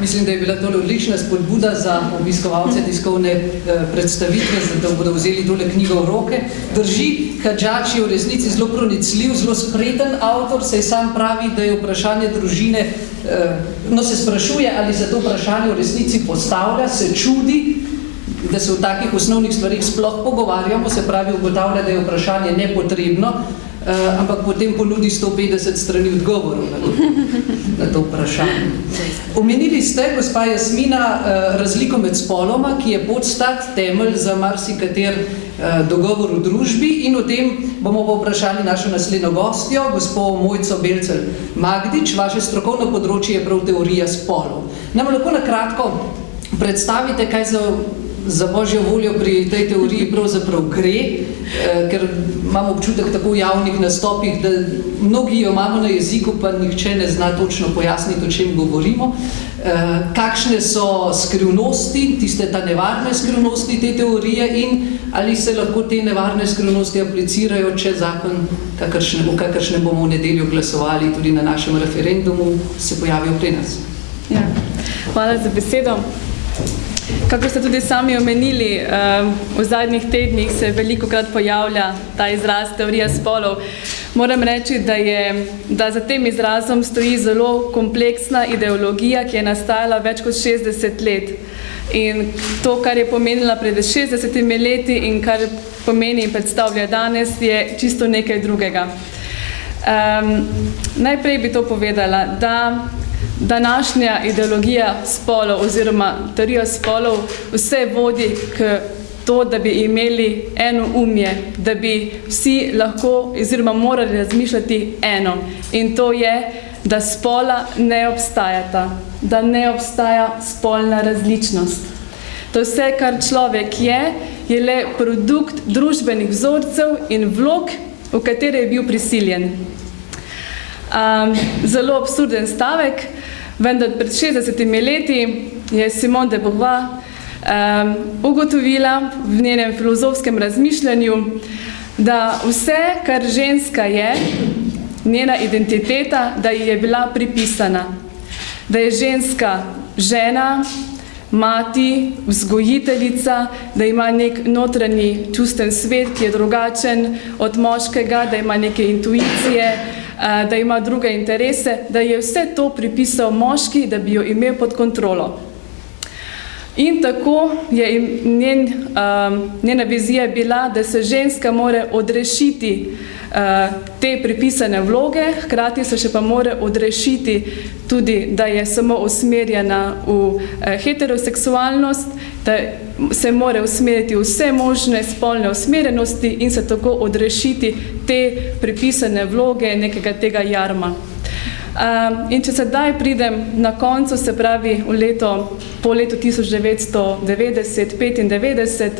Mislim, da je bila to odlična spodbuda za obiskovalce tiskovne predstavitve, da bodo vzeli tole knjigo v roke. Drži, Hadžadž je v resnici zelo pronicljiv, zelo spreten avtor, saj sam pravi, da je vprašanje družine, se sprašuje, ali se to vprašanje v resnici postavlja, se čudi, da se v takih osnovnih stvarih sploh pogovarjamo, se pravi, ugotavlja, da je vprašanje nepotrebno, ampak potem ponudi 150 strani odgovorov na to vprašanje. Omenili ste, gospa Jasmina, razliko med spoloma, ki je podstat temelj za marsikater dogovor v družbi, in o tem bomo vprašali našo naslednjo gostjo, gospo Mojco Belcelj Magdič. Vaše strokovno področje je prav teorija spolov. Nam lahko na kratko predstavite, kaj za božjo voljo pri tej teoriji pravzaprav gre, ker imamo občutek tako v javnih nastopih, da mnogi jo imamo na jeziku, pa nihče ne zna točno pojasniti, o čem govorimo. Kakšne so skrivnosti, tiste ta nevarne skrivnosti te teorije, in ali se lahko te nevarne skrivnosti aplicirajo, če zakon, v kakršnem bomo v nedeljo glasovali tudi na našem referendumu, se pojavijo pri nas. Ja. Hvala za besedo. Kako ste tudi sami omenili, v zadnjih tednih se velikokrat pojavlja ta izraz teorija spolov. Moram reči, da za tem izrazom stoji zelo kompleksna ideologija, ki je nastajala več kot 60 let. In to, kar je pomenila pred 60 leti in kar pomeni in predstavlja danes, je čisto nekaj drugega. Najprej bi to povedala, da današnja ideologija spolov oziroma teorija spolov vse vodi k to, da bi imeli eno umje, da bi vsi lahko oziroma morali razmišljati eno. In to je, da spola ne obstajata, da ne obstaja spolna različnost. To vse, kar človek je le produkt družbenih vzorcev in vlog, v katere je bil prisiljen. Zelo absurden stavek, vendar pred 60 leti je Simone de Beauvoir ugotovila v njenem filozofskem razmišljanju, da vse, kar ženska je, njena identiteta, da ji je bila pripisana. Da je ženska žena, mati, vzgojiteljica, da ima nek notranji čusten svet, ki je drugačen od moškega, da ima neke intuicije, da ima druge interese, da je vse to pripisal moški, da bi jo imel pod kontrolo. In tako je njena vizija bila, da se ženska more odrešiti te pripisane vloge, hkrati se še pa more odrešiti tudi, da je samo usmerjena v heteroseksualnost, da se more usmeriti v vse možne spolne usmerjenosti in se tako odrešiti te pripisane vloge nekega tega jarma. In če sedaj pridem na koncu, se pravi po letu 1990-95,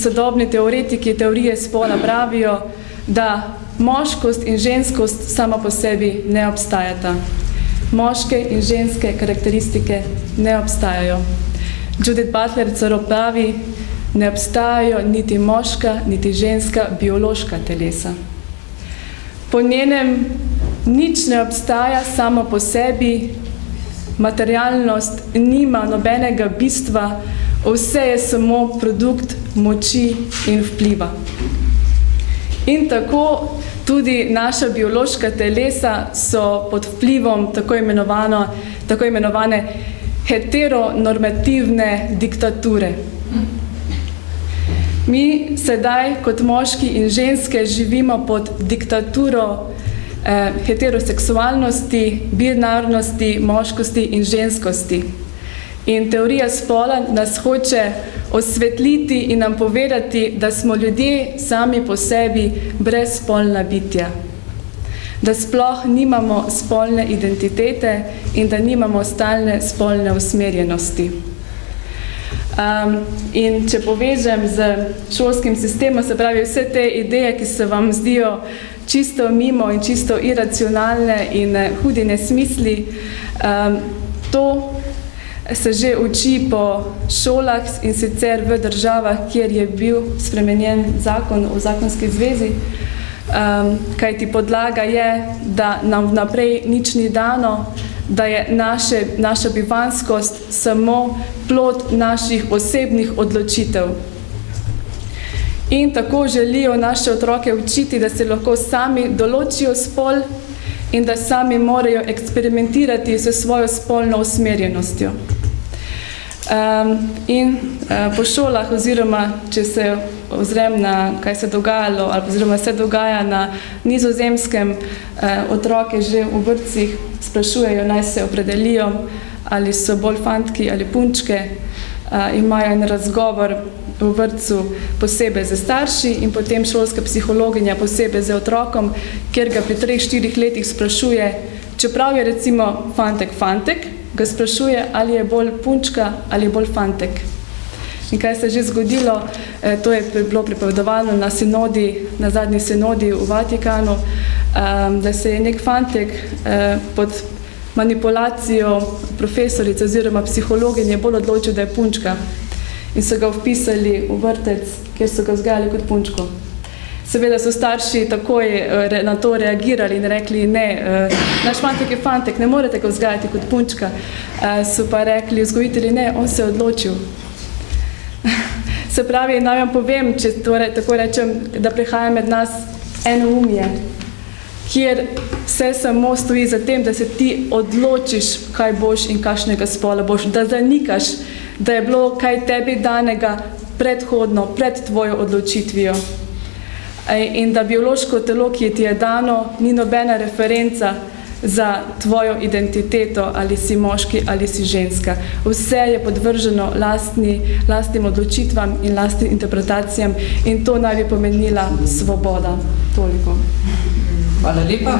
sodobni teoretiki teorije spola pravijo, da moškost in ženskost sama po sebi ne obstajata. Moške in ženske karakteristike ne obstajajo. Judith Butler celo pravi, ne obstajajo niti moška, niti ženska biološka telesa. Po njenem nič ne obstaja samo po sebi, materialnost nima nobenega bistva, vse je samo produkt moči in vpliva. In tako tudi naša biološka telesa so pod vplivom tako imenovane heteronormativne diktature. Mi sedaj kot moški in ženske živimo pod diktaturo heteroseksualnosti, binarnosti, moškosti in ženskosti. In teorija spola nas hoče osvetliti in nam povedati, da smo ljudje sami po sebi brezspolna bitja. Da sploh nimamo spolne identitete in da nimamo stalne spolne usmerjenosti. In če povežem z šolskim sistemom, se pravi vse te ideje, ki se vam zdijo čisto mimo in čisto iracionalne in hudi nesmisli, to se že uči po šolah in sicer v državah, kjer je bil spremenjen zakon o zakonski zvezi. kajti podlaga je, da nam vnaprej nič ni dano, da je naša bivanskost samo plod naših osebnih odločitev. In tako želijo naše otroke učiti, da se lahko sami določijo spol in da sami morajo eksperimentirati s svojo spolno usmerjenostjo. Po šolah, oziroma če se ozrem na kaj se dogajalo, ali oziroma se dogaja na Nizozemskem, otroke že v vrtcih sprašujejo, naj se opredelijo, ali so bolj fantki ali punčke, imajo en razgovor v vrtcu posebej za starši in potem šolska psihologinja posebej za otrokom, kjer ga pri 3-4 letih sprašuje, čeprav je recimo fantek, ga sprašuje, ali je bolj punčka ali je bolj fantek. In kaj se je že zgodilo, to je bilo pripovedovano na sinodi, na zadnji sinodi v Vatikanu, da se je nek fantek pod manipulacijo profesorice oziroma psihologinje bolj odločil, da je punčka. In so ga vpisali v vrtec, kjer so ga vzgajali kot punčko. Seveda so starši takoj na to reagirali in rekli, ne, naš fantek je fantek, ne morete ga vzgajati kot punčka. So pa rekli vzgojitelji, ne, on se je odločil. Se pravi, naj vam povem, če tako rečem, da prihaja med nas enoumje, kjer vse samo stoji za tem, da se ti odločiš, kaj boš in kakšnega spola boš, da zanikaš, da je bilo kaj tebi danega predhodno, pred tvojo odločitvijo. In da biološko telo, ki ti je dano, ni nobena referenca za tvojo identiteto, ali si moški ali si ženska. Vse je podvrženo lastnim odločitvam in lastnim interpretacijam in to naj bi pomenila svoboda. Toliko. Hvala lepa.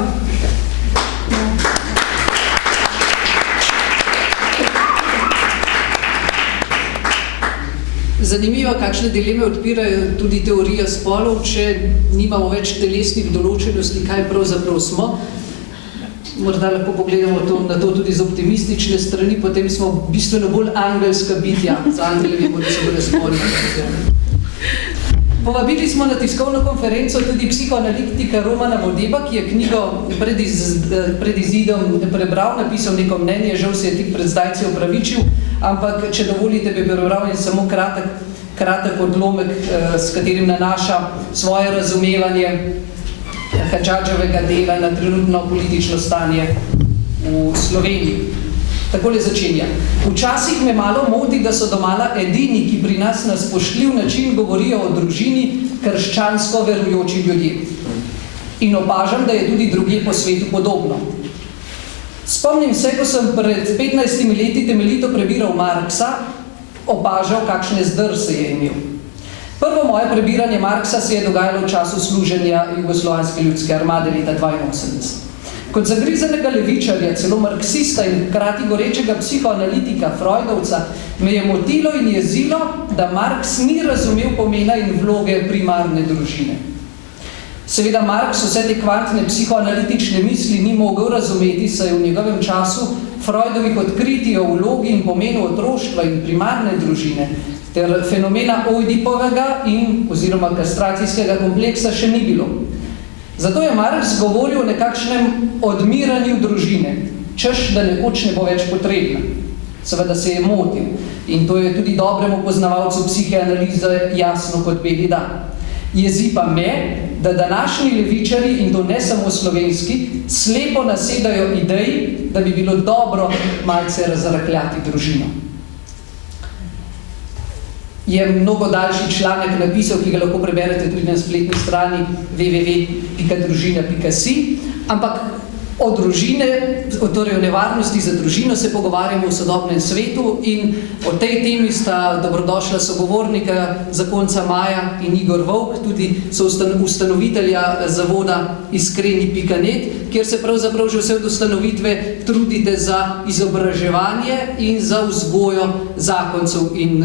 Zanimivo, kakšne dileme odpirajo tudi teorije spolov, če nimamo več telesnih določenosti, kaj pravzaprav smo. Morda lahko pogledamo na to tudi z optimistične strani, potem smo bistveno bolj angelska bitja. Z angeli vemo, da so bile spolne. Povabili smo na tiskovno konferenco tudi psihoanalitika Romana Vodeba, ki je knjigo pred izidom prebral, napisal neko mnenje, žal se je tik pred zdajci opravičil, ampak če dovolite, bi prebral in samo kratek odlomek, s katerim nanaša svoje razumevanje Hadžadževega dela na trenutno politično stanje v Sloveniji. Takole začenja. Včasih me malo moti, da so domala edini, ki pri nas na spoštljiv način govorijo o družini, krščansko verujoči ljudje. In opažam, da je tudi drugje po svetu podobno. Spomnim se, ko sem pred 15 leti temeljito prebiral Marxa, opažal, kakšne zdrse je imel. Prvo moje prebiranje Marxa se je dogajalo v času služenja Jugoslovanske ljudske armade leta 82. Kot zagrizanega levičarja, celo marksista in hkrati gorečega psihoanalitika, Freudovca, me je motilo in jezilo, da Marx ni razumel pomena in vloge primarne družine. Seveda Marx vse te kvantne psihoanalitične misli ni mogel razumeti, saj je v njegovem času Freudovih odkritij o vlogi in pomenu otroštva in primarne družine ter fenomena Oidipovega in oziroma kastracijskega kompleksa še ni bilo. Zato je Marx govoril o nekakšnem odmiranju družine, češ, da nekoč ne bo več potrebna. Seveda se je motil in to je tudi dobremu poznavalcu psihoanalize jasno kot beli dan. Jezi pa me, da današnji levičari, in to ne samo slovenski, slepo nasedajo ideji, da bi bilo dobro malce razrahljati družino. Je mnogo daljši članek napisal, ki ga lahko preberete tudi na spletni strani www.družina.si, ampak o družine, torej o nevarnosti za družino se pogovarjamo v sodobnem svetu in o tej temi sta dobrodošla sogovornika Zakonca Maja in Igor Vovk, tudi so ustanovitelja zavoda iskreni.net, kjer se pravzaprav že vse od ustanovitve trudite za izobraževanje in za vzgojo zakoncev in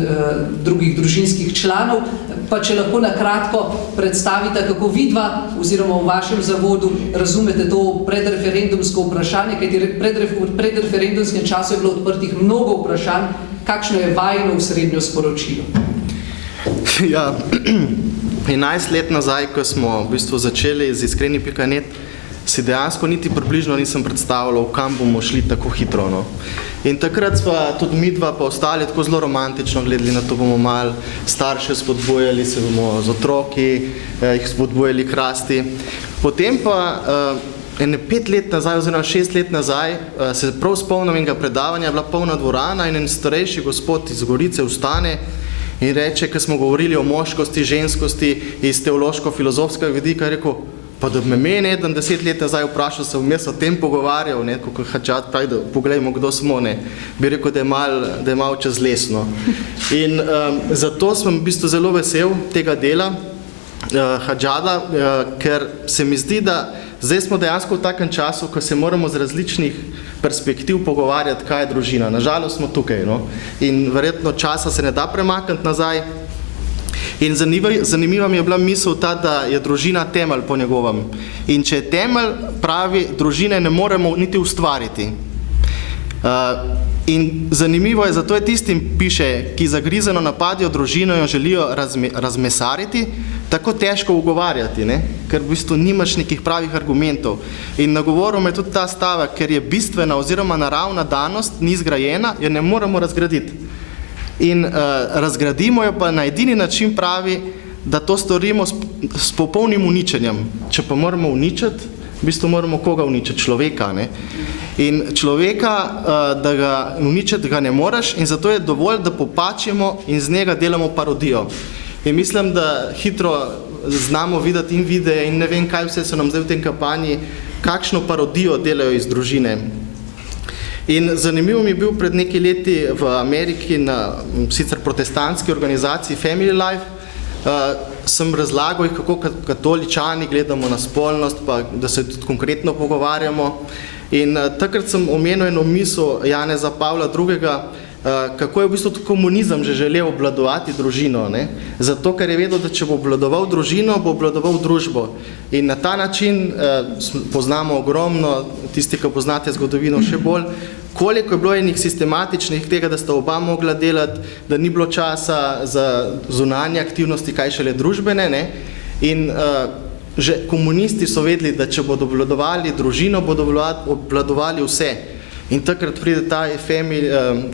drugih družinskih članov. Pa če lahko na kratko predstavite, kako vidva oziroma v vašem zavodu razumete to predreferendumsko vprašanje, kajti predreferendumskem času je bilo odprtih mnogo vprašanj, kakšno je vajino v srednjo sporočilo. Ja, 11 let nazaj, ko smo v bistvu začeli z iskreni.net, si dejansko niti približno nisem predstavljal, kam bomo šli tako hitro. No. In takrat sva tudi midva pa ostali tako zelo romantično gledali na to, bomo malo starše spodbujali, se bomo z otroki jih spodbujali k rasti. Potem pa 5 let nazaj oziroma 6 let nazaj se prav spomnim enega predavanja, bila polna dvorana in en starejši gospod iz Gorice vstane in reče, ko smo govorili o moškosti, ženskosti iz teološko-filozofskega vidika, je rekel, pa da bi me meni 10 let nazaj vprašal, se bom jaz o tem pogovarjal, ne, kako Hadžad pravi, da poglejmo, kdo smo, ne, bi rekel, da je malo čez lesno. In zato sem v bistvu zelo vesel tega dela Hadžada, ker se mi zdi, da zdaj smo dejansko v takem času, ko se moramo z različnih perspektiv pogovarjati, kaj je družina. Nažalost smo tukaj, no, in verjetno časa se ne da premakniti nazaj. In zanimiva mi je bila misel ta, da je družina temelj po njegovem. In če je temelj, pravi, družine ne moremo niti ustvariti. In zanimivo je, zato je tistim piše, ki zagrizeno napadijo družino in jo želijo razmesariti, tako težko ugovarjati, ne? Ker v bistvu nimaš nekih pravih argumentov. In nagovoril me tudi ta stavek, ker je bistvena oziroma naravna danost, ni zgrajena, jo ne moremo razgraditi. In razgradimo jo pa na edini način, pravi, da to storimo s popolnim uničenjem. Če pa moramo uničiti, v bistvu moramo koga uničiti? Človeka, ne? In človeka, da ga uničiti ga ne moreš, in zato je dovolj, da popačimo in z njega delamo parodijo. In mislim, da hitro znamo videti in videe in ne vem, kaj vse so nam zdaj v tem kampanji, kakšno parodijo delajo iz družine. In zanimivo mi je bil pred nekaj leti v Ameriki na sicer protestantski organizaciji Family Life, sem razlagal, kako katoličani gledamo na spolnost, pa da se tudi konkretno pogovarjamo. In takrat sem omenil eno misel Janeza Pavla II., kako je v bistvu komunizem že želel obvladovati družino, ne? Zato, ker je vedel, da če bo obvladoval družino, bo obvladoval družbo. In na ta način poznamo ogromno, tisti, ki poznate zgodovino še bolj, koliko je bilo enih sistematičnih tega, da sta oba mogla delati, da ni bilo časa za zunanje aktivnosti, kaj šele družbene, ne? In že komunisti so vedeli, da če bodo obvladovali družino, bodo obvladovali vse. In takrat pride ta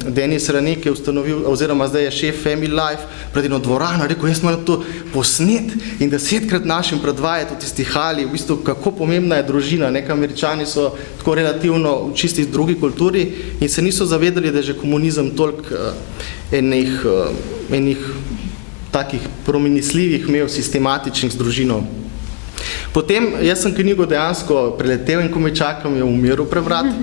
Denis Rani, ki je ustanovil, oziroma zdaj je šef Family Life, pred eno dvorano, rekel, jaz moram to posnet in 10-krat našim predvajati v tisti hali, v bistvu, kako pomembna je družina. Nek Američani so tako relativno v čisti drugi kulturi in se niso zavedali, da je že komunizem toliko enih takih prominisljivih imel sistematičnih z družino. Potem, jaz sem knjigo dejansko preletel in ko me čakam, je v miru prebrati.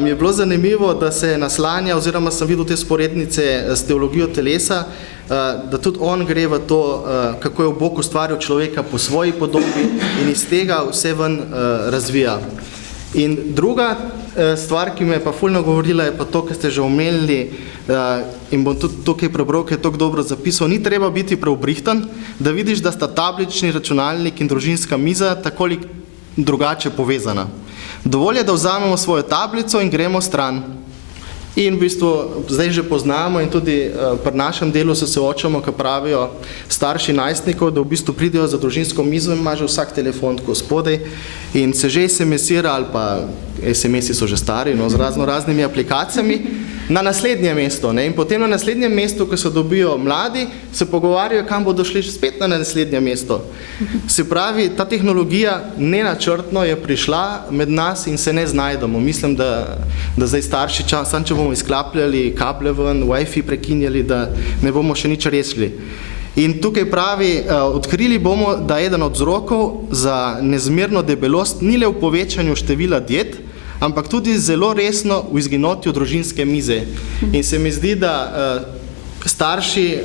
Mi je bilo zanimivo, da se naslanja, oziroma sem videl te sporednice s teologijo telesa, da tudi on gre v to, kako je Bog ustvaril človeka po svoji podobi in iz tega vse ven razvija. In druga stvar, ki me je pa ful nagovorila, je pa to, kar ste že omenili, in bom tudi tukaj prebral, ker je tako dobro zapisal, ni treba biti preobrihtan, da vidiš, da sta tablični računalnik in družinska miza tako ali drugače povezana. Dovolj je, da vzamemo svojo tablico in gremo stran. In v bistvu zdaj že poznamo in tudi pri našem delu se soočamo, ko pravijo starši najstnikov, da v bistvu pridejo za družinsko mizo in ima že vsak telefon tako spodaj in se že SMS-ira, ali pa SMS-i so že stari, no, z raznimi aplikacijami, na naslednje mesto. Ne? In potem na naslednjem mestu, ko se dobijo mladi, se pogovarjajo, kam bodo šli spet na naslednje mesto. Se pravi, ta tehnologija nenačrtno je prišla med nas in se ne znajdemo. Mislim, da zdaj starši sam, če bomo izklapljali kable ven, Wi-Fi prekinjali, da ne bomo še nič resli. In tukaj pravi, odkrili bomo, da eden od vzrokov za nezmerno debelost ni le v povečanju števila diet, ampak tudi zelo resno v izginotju družinske mize. In se mi zdi, da starši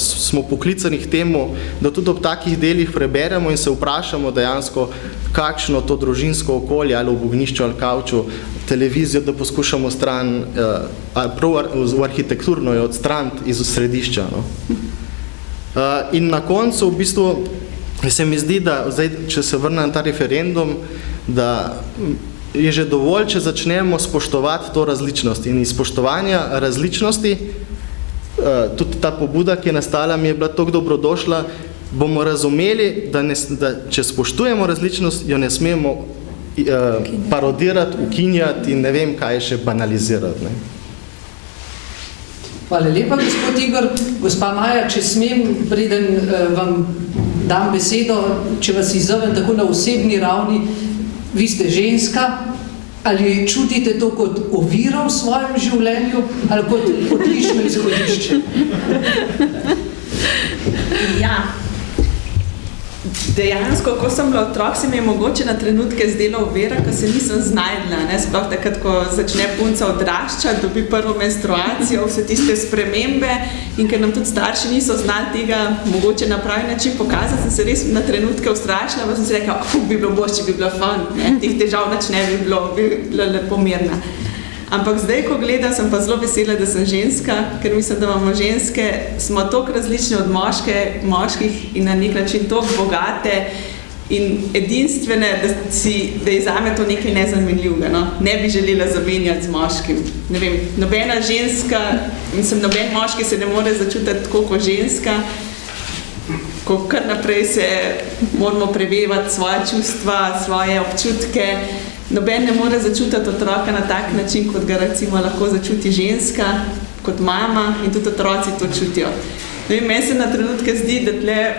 smo poklicani k temu, da tudi ob takih delih preberemo in se vprašamo dejansko, kakšno to družinsko okolje, ali v ognjišču ali kavču, televizijo, da poskušamo stran, prav v arhitekturno jo odstraniti iz središča. No? In na koncu v bistvu se mi zdi, da zdaj, če se vrne na ta referendum, da je že dovolj, če začnemo spoštovati to različnost. In iz spoštovanja različnosti, tudi ta pobuda, ki je nastala, mi je bila toliko dobrodošla, bomo razumeli, da če spoštujemo različnost, jo ne smemo parodirati, ukinjati in ne vem, kaj še banalizirati. Ne? Hvala lepa, gospod Igor. Gospa Maja, če smem, preden vam dam besedo, če vas izzovem tako na osebni ravni, vi ste ženska, ali čutite to kot oviro v svojem življenju ali kot odlično izhodišče? Ja. Dejansko, ko sem bila otrok, se mi je mogoče na trenutke zdela ovira, ko se nisem znajdla, ne? Sploh takrat, ko začne punca odraščati, dobi prvo menstruacijo, vse tiste spremembe in ker nam tudi starši niso znali tega mogoče na pravi način pokazati, sem se res na trenutke ustrašila, pa sem si rekla, bi bilo boš, če bi bilo fun, ne? Teh težav nič ne bi bilo, bi bila lepo mirna. Ampak zdaj, ko gledam, sem pa zelo vesela, da sem ženska, ker mislim, da imamo ženske, smo toliko različne od moških in na nek način toliko bogate in edinstvene, da je zame to nekaj nezamenljivega. No? Ne bi želela zamenjati z moškim. Ne vem, nobena ženska, mislim, noben moški se ne more začutiti tako kot ženska, ko kar naprej se moramo prevevati svoje čustva, svoje občutke. Noben ne more začutiti otroka na tak način, kot ga recimo lahko začuti ženska, kot mama in tudi otroci to čutijo. Meni se na trenutke zdi, da tle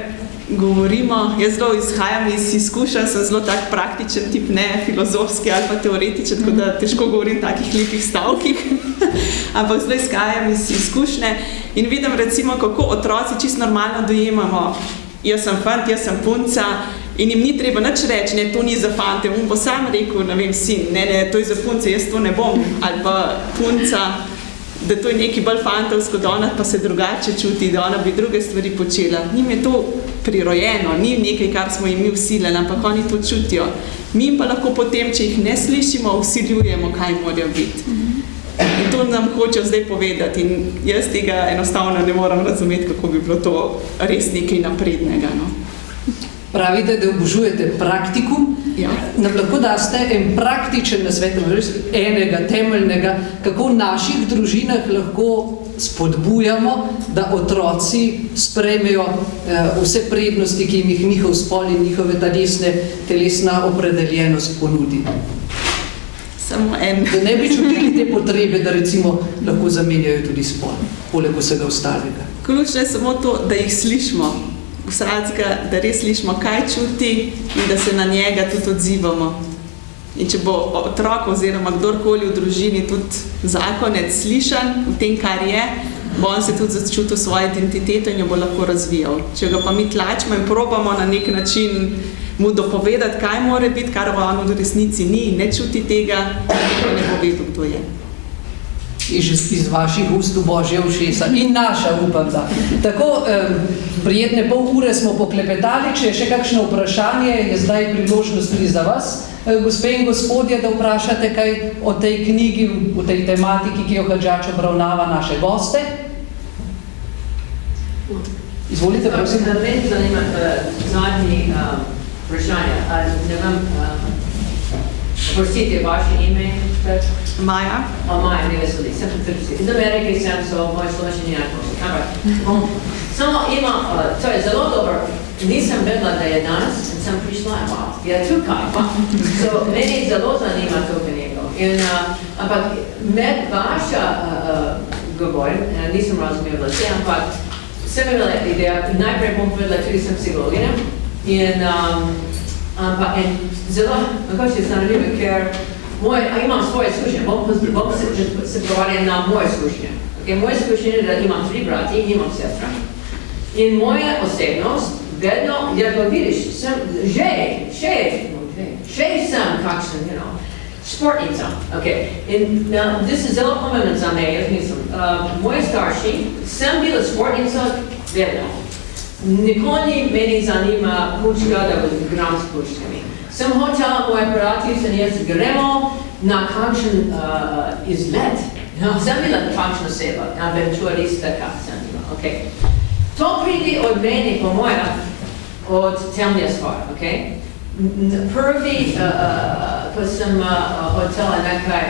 govorimo, jaz zelo izhajam iz izkušenj, sem zelo tak praktičen tip, ne filozofski ali pa teoretičen, tako da težko govorim takih lepih stavkih, ampak zelo izhajam iz izkušnje in vidim recimo, kako otroci čisto normalno dojemamo, jaz sem fant, jaz sem punca, in jim ni treba nič reči, ne, to ni za fante, on bo sam rekel, ne vem, sin, ne, to je za punce, jaz to ne bom, ali pa punca, da to je nekaj bolj fantovsko, da ona pa se drugače čuti, da ona bi druge stvari počela. Njim je to prirojeno, ni nekaj, kar smo jim mi vsilili, ampak oni to čutijo. Mi pa lahko potem, če jih ne slišimo, vsiljujemo, kaj morajo biti. In to nam hočejo zdaj povedati in jaz tega enostavno ne moram razumeti, kako bi bilo to res nekaj naprednega, no. Pravite, da obožujete praktikum. Ja. Nam lahko daste en praktičen nasvet, enega temeljnega, kako v naših družinah lahko spodbujamo, da otroci sprejmejo vse prednosti, ki jim jih njihov spol in njihove telesna opredeljenost ponudi. Samo en. Da ne bi čutili te potrebe, da recimo lahko zamenjajo tudi spol, poleg vsega ostalega. Ključno je samo to, da jih slišimo. Vsakega, da res slišimo, kaj čuti in da se na njega tudi odzivamo. In če bo otrok oziroma kdorkoli v družini tudi zakonec slišan v tem, kar je, bo on se tudi začutil svojo identiteto in jo bo lahko razvijal. Če ga pa mi tlačimo in probamo na nek način mu dopovedati, kaj mora biti, kar on v resnici ni in ne čuti tega, nikoli ne bo vedel, kdo je. Iz vaših ust v Božje ušesa in naša, upam, da. Tako, prijetne pol ure smo poklepetali, če je še kakšno vprašanje, je zdaj priložnost tudi za vas, gospe in gospodje, da vprašate kaj o tej knjigi, o tej tematiki, ki jo Hadžač obravnava naše goste. Izvolite, prosim. Meni zanima zadnji vprašanje. Ne vem, prosite vaše ime? Maja. Maja, ne veseli. Sem iz Amerike, sem so moj slovenščini najpolji. Ampak, samo ima, to je zelo dobro. Nisem vedela, da je danes in sem prišla, je tukaj. So, meni zelo zanima to knjigo. Ampak med vaša govor, nisem razumela vse, ampak sem imela ideja, najprej bom povedala, tudi sem psihologinja. Ampak zelo, kako še zanimivo, ker imam svoje izkušnje, bom se pogovarjala na moje izkušnje. Moje izkušnje je, da imam 3 brati in imam sestra. In moja osebnost, vedno, ja to vidiš, sem še sem kakšen, športnica. In this je zelo pomembno za me, jaz mislim. Moji starši, sem bila športnica vedno. Nikoli meni zanima pučka, da gram s pučkami. Sem hotela moje brati, sem jaz gremo na kakšen izlet. Sem bila takšna oseba, aventurista, kak sem bila. To pride od meni, po moja, od temnja stvar. Prvi, ko sem hotela nekaj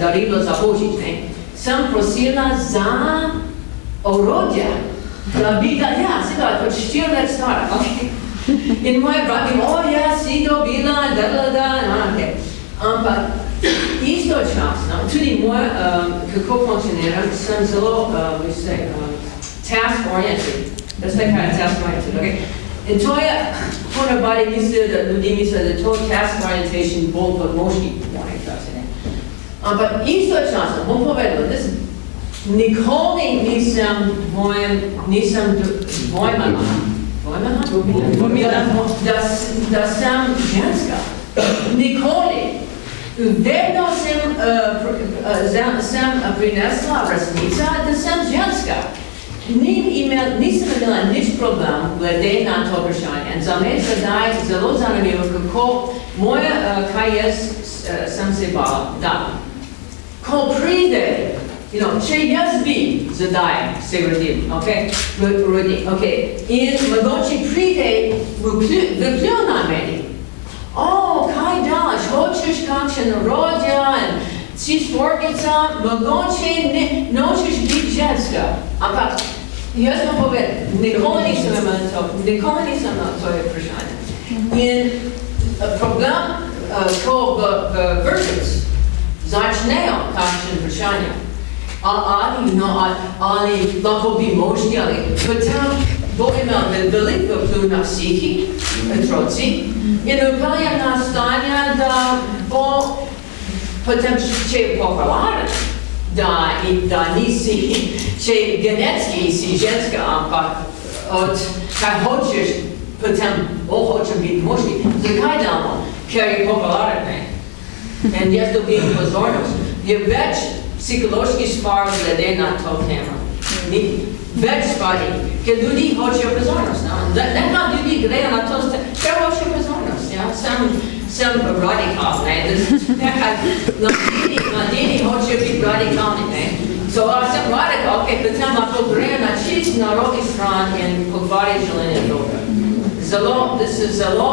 darilo za Božič, sem prosila za orodje. Da bi da, ja, seveda, kot 4 let stara, ok. In moj brat mi, ja, si dobila, okay. Ampak istočasno, tudi moj, kako funkcioniram, sem zelo, task-oriented. That's like kind of task-oriented, okay? In to je, ponavadi mislijo, da ljudi mislijo, da to task orientation bolj kot moški moji časi, ne? Ampak istočasno, bom povedala, nikoli nisem dvojmala, da sem ženska. Nikoli. Vedno sem prinesla resnica, da sem ženska. Nisem imela nič problem glede na to vprašanje. In za me sedaj zelo zanimivo, kako kaj jaz sem se bala, da ko pride, če jaz bi sedaj se rodim, in mogoče pride vpljiv na meni. Kaj daš, hočeš kakšen rodja in si športnica, mogoče nočeš biti ženska. Ampak jaz vam povem, nikoli nisem imela to vprašanje. In problem, ko v vrtec začnejo takšne vprašanja, ali lahko bi moški, ali potem bo imel veliko vpliv na psihi, otroci, in upeljena stanja, da bo potem, če je popularen, da nisi, če genetski si ženska, ampak kaj hočeš, potem hočem biti moški. Zakaj damo? Ker je popularen, ne? In jaz dobim pozornost. Je več psiholoških stvari glede na to temo. Več stvari, ker ljudi hočejo pozornost. Nekaj ljudi gledajo na to, ker hočejo pozornost. Sem radikal, ne? Mladini hočejo biti radikalni, ne? So, sem radikal, potem lahko grejo na čist na rogi stran in pokvari življenje druga. Zelo